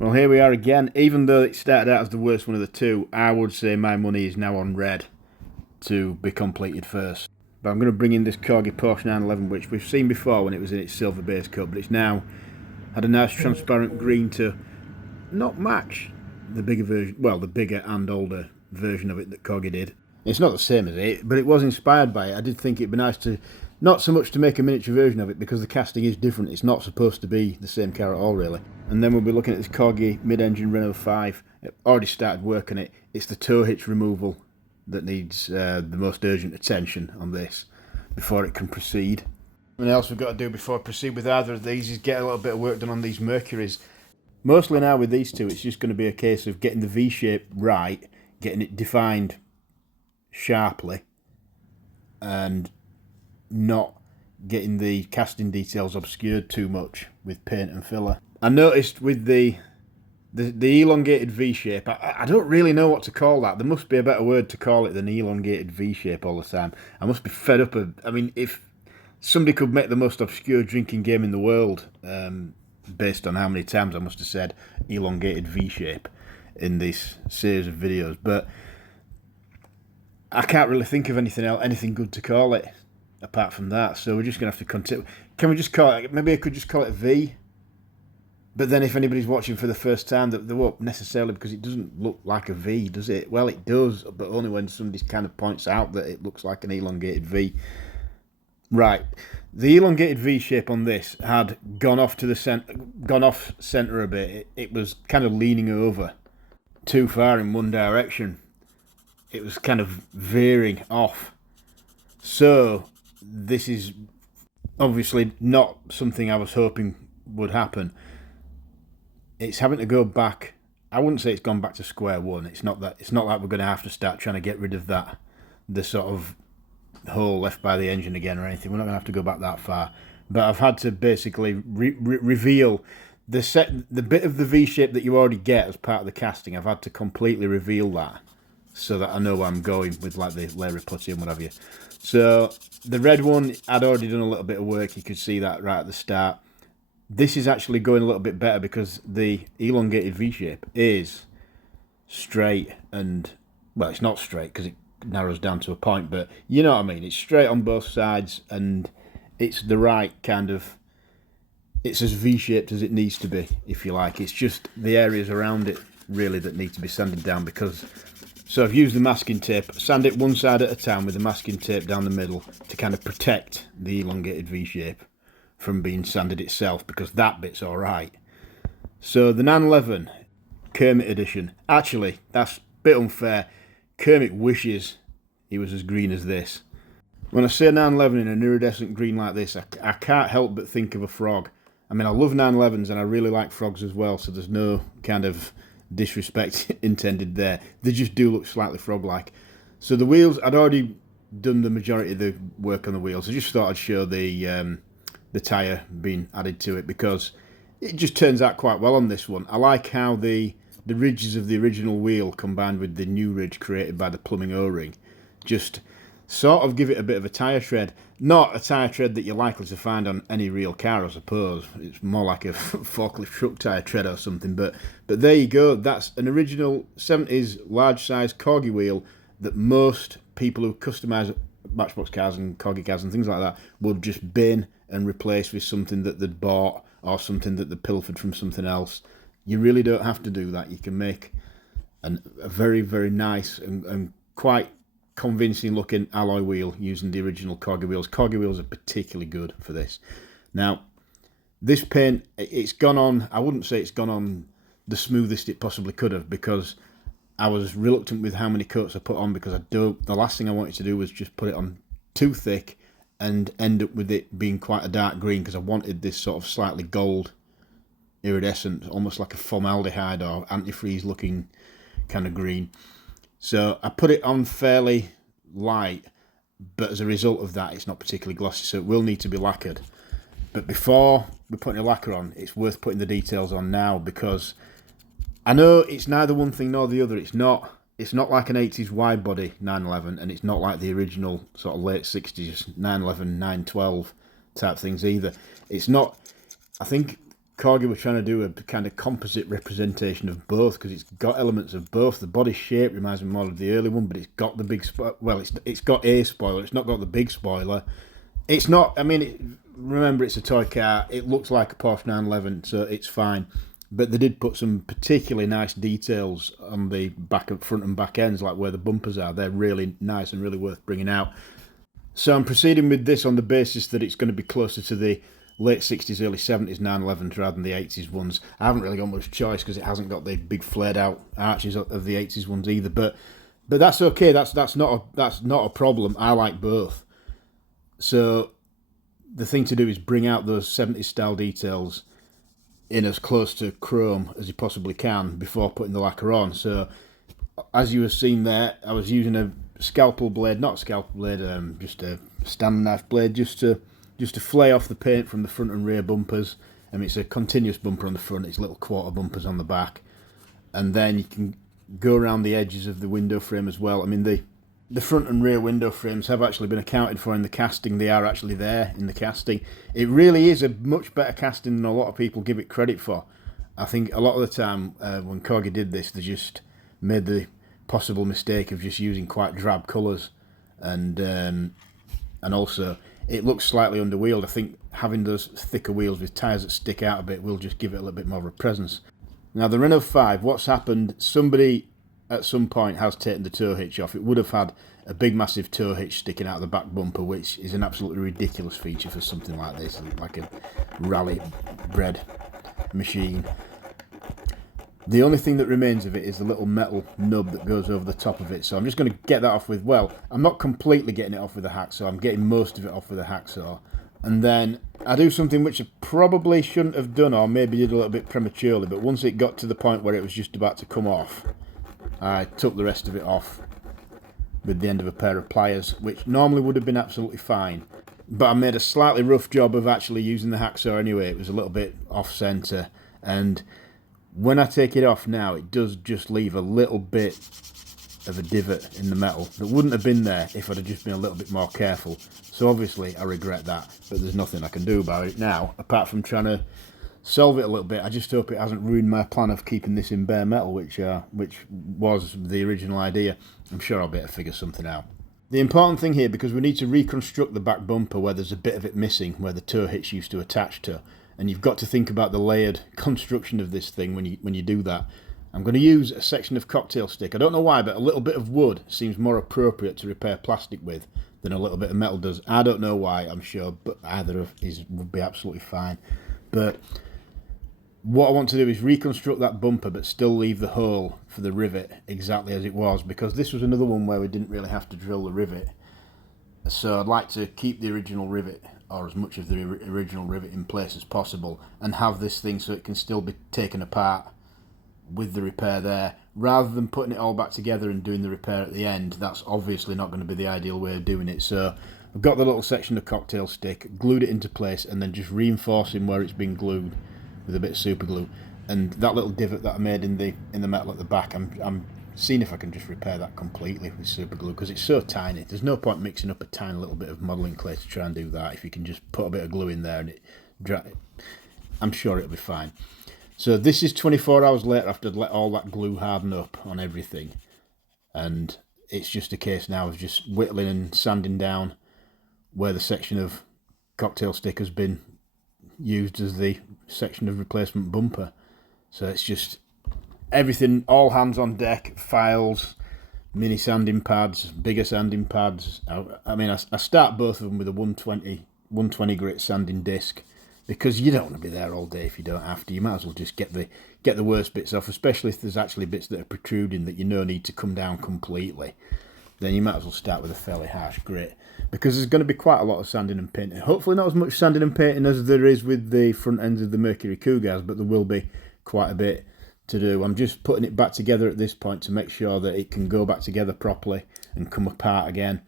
Well, here we are again. Even though it started out as the worst one of the two, I would say my money is now on red to be completed first. But I'm going to bring in this Corgi Porsche 911, which we've seen before when it was in its silver base coat, but it's now had a nice transparent green to not match the bigger version, well, the bigger and older version of it that Corgi did. It's not the same as it, but it was inspired by it. I did think it'd be nice to, not so much to make a miniature version of it, because the casting is different. It's not supposed to be the same car at all, really. And then we'll be looking at this Corgi mid-engine Renault 5. It already started work on it. It's the tow hitch removal that needs the most urgent attention on this before it can proceed. What else we've got to do before I proceed with either of these is get a little bit of work done on these Mercuries. Mostly now with these two, it's just going to be a case of getting the V-shape right, getting it defined sharply, and not getting the casting details obscured too much with paint and filler. I noticed with the elongated V-shape, I don't really know what to call that. There must be a better word to call it than elongated V-shape all the time. I must be fed up of, I mean, if somebody could make the most obscure drinking game in the world, based on how many times I must have said elongated V-shape in this series of videos, but I can't really think of anything else, anything good to call it apart from that. So we're just going to have to continue. Can we just call it, maybe I could just call it a V? But then if anybody's watching for the first time, they won't necessarily, because it doesn't look like a V, does it? Well, it does, but only when somebody kind of points out that it looks like an elongated V. Right, the elongated V shape on this had gone off to the center a bit. It was kind of leaning over too far in one direction. It was kind of veering off. So this is obviously not something I was hoping would happen. It's having to go back. I wouldn't say it's gone back to square one. It's not that. It's not like we're going to have to start trying to get rid of that, the sort of hole left by the engine again or anything. We're not going to have to go back that far. But I've had to basically reveal the bit of the V shape that you already get as part of the casting. I've had to completely reveal that, so that I know where I'm going with like the layer of putty and what have you. So the red one, I'd already done a little bit of work. You could see that right at the start. This is actually going a little bit better because the elongated V-shape is straight and, well, it's not straight because it narrows down to a point, but you know what I mean. It's straight on both sides and it's the right kind of, it's as V-shaped as it needs to be, if you like. It's just the areas around it really that need to be sanded down because, so I've used the masking tape, sand it one side at a time with the masking tape down the middle to kind of protect the elongated V-shape from being sanded itself, because that bit's alright. So the 911 Kermit edition, actually that's a bit unfair. Kermit wishes he was as green as this. When I say 911 in an iridescent green like this, I can't help but think of a frog. I mean, I love 911s and I really like frogs as well, so there's no kind of disrespect intended there. They just do look slightly frog-like. So the wheels, I'd already done the majority of the work on the wheels. I just thought I'd show the tyre being added to it because it just turns out quite well on this one. I like how the ridges of the original wheel combined with the new ridge created by the plumbing O-ring just sort of give it a bit of a tyre tread. Not a tyre tread that you're likely to find on any real car, I suppose. It's more like a forklift truck tyre tread or something. But there you go. That's an original 70s large size Corgi wheel that most people who customise Matchbox cars and Corgi cars and things like that would just bin and replace with something that they'd bought or something that they'd pilfered from something else. You really don't have to do that. You can make a very, very nice and quite convincing looking alloy wheel using the original Corgi wheels. Corgi wheels are particularly good for this. Now, this paint, it's gone on, I wouldn't say it's gone on the smoothest it possibly could have, because I was reluctant with how many coats I put on, because the last thing I wanted to do was just put it on too thick and end up with it being quite a dark green, because I wanted this sort of slightly gold iridescent, almost like a formaldehyde or antifreeze looking kind of green. So I put it on fairly light, but as a result of that it's not particularly glossy, so it will need to be lacquered. But before we're putting a lacquer on, it's worth putting the details on now, because I know it's neither one thing nor the other. It's not like an 80s wide body 911, and it's not like the original sort of late 60s 911, 912 type things either. It's not, I think Corgi were trying to do a kind of composite representation of both, because it's got elements of both. The body shape reminds me more of the early one, but it's got the big well, it's got a spoiler. It's not got the big spoiler. It's not. I mean, remember, it's a toy car. It looks like a Porsche 911, so it's fine. But they did put some particularly nice details on the back and front and back ends, like where the bumpers are. They're really nice and really worth bringing out. So I'm proceeding with this on the basis that it's going to be closer to the late 60s, early 70s 911s rather than the 80s ones. I haven't really got much choice because it hasn't got the big flared out arches of the 80s ones either. But that's okay. That's not a problem. I like both. So the thing to do is bring out those 70s style details in as close to chrome as you possibly can before putting the lacquer on. So as you have seen there, I was using a scalpel blade, not a scalpel blade, just a stand knife blade, just to flay off the paint from the front and rear bumpers. I mean, it's a continuous bumper on the front, it's little quarter bumpers on the back. And then you can go around the edges of the window frame as well. I mean, the front and rear window frames have actually been accounted for in the casting. They are actually there in the casting. It really is a much better casting than a lot of people give it credit for. I think a lot of the time when Corgi did this, they just made the possible mistake of just using quite drab colours, and also it looks slightly underwheeled. I think having those thicker wheels with tyres that stick out a bit will just give it a little bit more of a presence. Now the Renault 5, what's happened, somebody at some point has taken the tow hitch off. It would have had a big massive tow hitch sticking out of the back bumper, which is an absolutely ridiculous feature for something like this, like a rally bred machine. The only thing that remains of it is the little metal nub that goes over the top of it. So I'm just going to get that off with, well, I'm not completely getting it off with a hacksaw. I'm getting most of it off with a hacksaw. And then I do something which I probably shouldn't have done, or maybe did a little bit prematurely, but once it got to the point where it was just about to come off, I took the rest of it off with the end of a pair of pliers, which normally would have been absolutely fine. But I made a slightly rough job of actually using the hacksaw anyway. It was a little bit off-centre, and when I take it off now, it does just leave a little bit of a divot in the metal that wouldn't have been there if I'd have just been a little bit more careful. So obviously I regret that, but there's nothing I can do about it now, apart from trying to solve it a little bit. I just hope it hasn't ruined my plan of keeping this in bare metal, which was the original idea. I'm sure I'll be able to figure something out. The important thing here, because we need to reconstruct the back bumper where there's a bit of it missing, where the tow hitch used to attach to, and you've got to think about the layered construction of this thing when you do that. I'm going to use a section of cocktail stick. I don't know why, but a little bit of wood seems more appropriate to repair plastic with than a little bit of metal does. I don't know why, I'm sure, but either of these would be absolutely fine. But what I want to do is reconstruct that bumper, but still leave the hole for the rivet exactly as it was, because this was another one where we didn't really have to drill the rivet. So I'd like to keep the original rivet, or as much of the original rivet in place as possible, and have this thing so it can still be taken apart with the repair there, rather than putting it all back together and doing the repair at the end. That's obviously not going to be the ideal way of doing it. So I've got the little section of cocktail stick, glued it into place, and then just reinforcing where it's been glued with a bit of super glue. And that little divot that I made in the metal at the back, I'm seeing if I can just repair that completely with super glue, because it's so tiny. There's no point mixing up a tiny little bit of modelling clay to try and do that. If you can just put a bit of glue in there and I'm sure it'll be fine. So this is 24 hours later after I'd let all that glue harden up on everything, and it's just a case now of just whittling and sanding down where the section of cocktail stick has been used as the section of replacement bumper. So it's just everything, all hands on deck, files, mini sanding pads, bigger sanding pads. I mean, I start both of them with a 120 grit sanding disc, because you don't want to be there all day if you don't have to. You might as well just get the worst bits off, especially if there's actually bits that are protruding that you know need to come down completely. Then you might as well start with a fairly harsh grit, because there's going to be quite a lot of sanding and painting. Hopefully not as much sanding and painting as there is with the front ends of the Mercury Cougars, but there will be quite a bit to do. I'm just putting it back together at this point to make sure that it can go back together properly and come apart again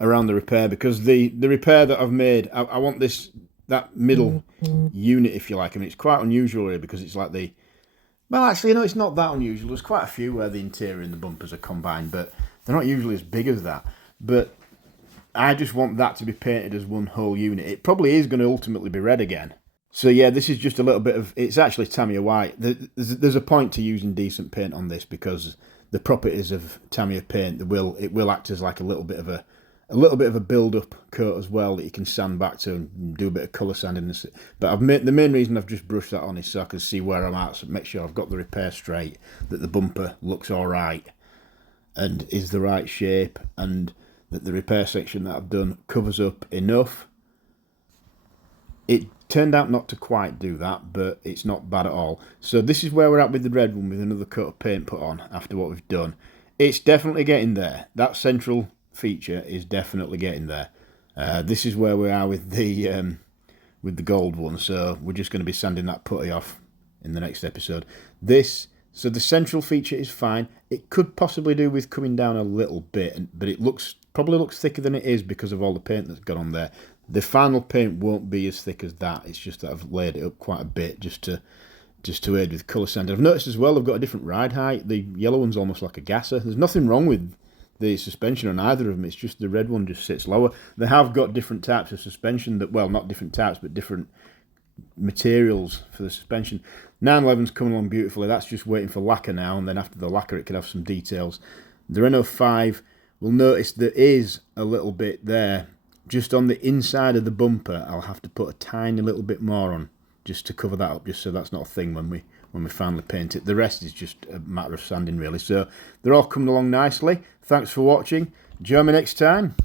around the repair, because the repair that I've made, I want that middle unit, if you like. I mean, it's quite unusual here, because it's like well, actually, no, it's not that unusual. There's quite a few where the interior and the bumpers are combined, but they're not usually as big as that. But I just want that to be painted as one whole unit. It probably is going to ultimately be red again. So yeah, this is just a little bit of, it's actually Tamiya white. There's a point to using decent paint on this because the properties of Tamiya paint, it will act as like a little bit of a build-up coat as well that you can sand back to and do a bit of colour sanding. But the main reason I've just brushed that on is so I can see where I'm at, so make sure I've got the repair straight, that the bumper looks all right and is the right shape, and that the repair section that I've done covers up enough. It turned out not to quite do that, but it's not bad at all. So this is where we're at with the red one, with another coat of paint put on after what we've done. It's definitely getting there. That central feature is definitely getting there. This is where we are with the gold one, so we're just going to be sanding that putty off in the next episode. So the central feature is fine. It could possibly do with coming down a little bit, but it probably looks thicker than it is because of all the paint that's gone on there. The final paint won't be as thick as that. It's just that I've laid it up quite a bit just to aid with colour sanding. I've noticed as well I've got a different ride height. The yellow one's almost like a gasser. There's nothing wrong with the suspension on either of them. It's just the red one just sits lower. They have got different types of suspension well, not different types, but different materials for the suspension. 911's coming along beautifully. That's just waiting for lacquer now, and then after the lacquer it can have some details. The Renault 5, we'll notice there is a little bit there just on the inside of the bumper. I'll have to put a tiny little bit more on just to cover that up, just so that's not a thing when we finally paint it. The rest is just a matter of sanding really. So they're all coming along nicely. Thanks for watching. Join me next time.